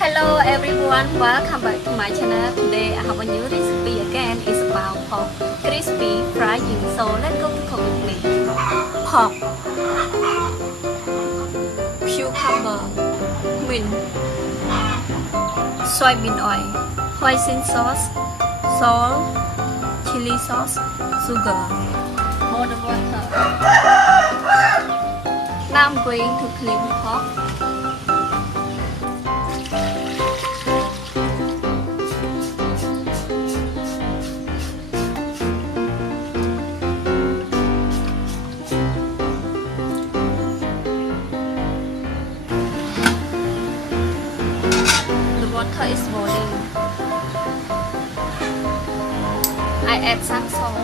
Hello everyone, welcome back to my channel. Today I have a new recipe again. It's about pork crispy frying. So let's go to cook with me. Pork, cucumber, mint, soybean oil, hoisin sauce, salt, chili sauce, sugar, more water. Now I'm going to clean pork. Water is boiling. I add some salt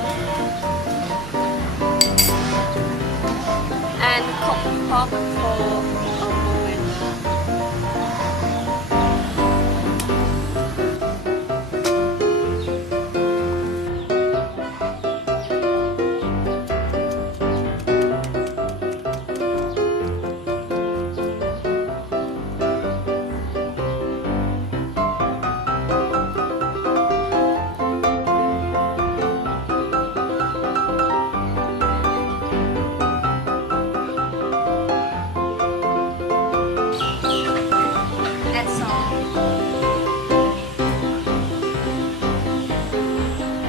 and cook pork for a moment.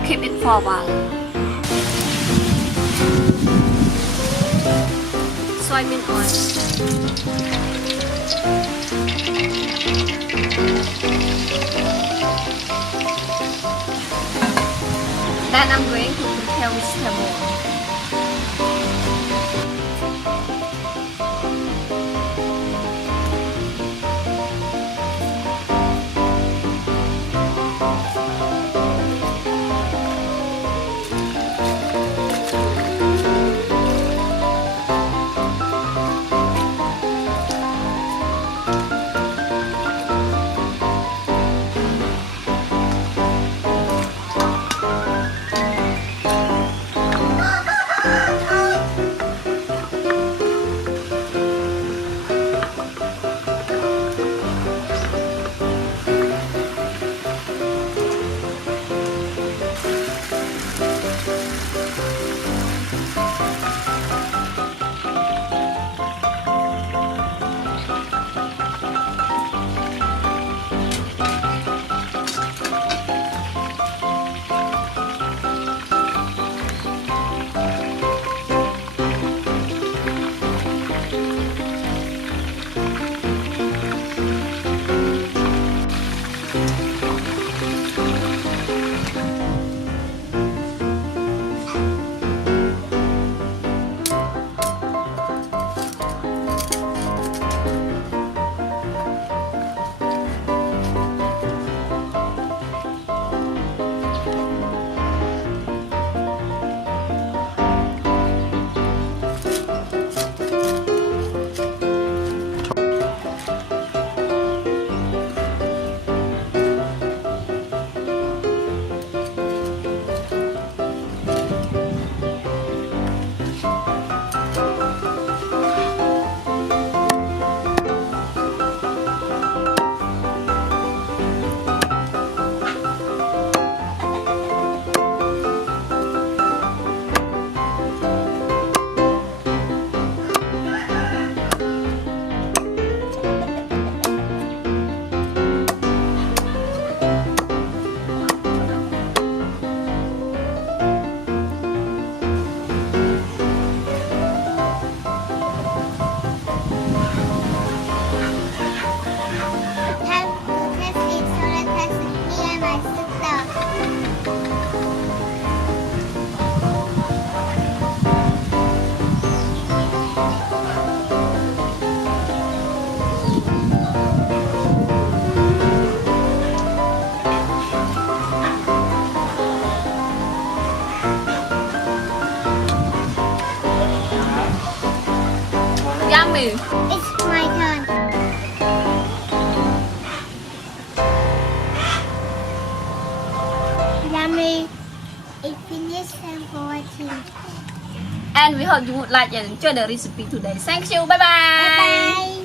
Keep it for a while. Soybean oil. Then I'm going to prepare vegetable. Yummy. It's my turn. Yummy. It finished and watching. And we hope you would like and enjoy the recipe today. Thank you. Bye bye. Bye bye.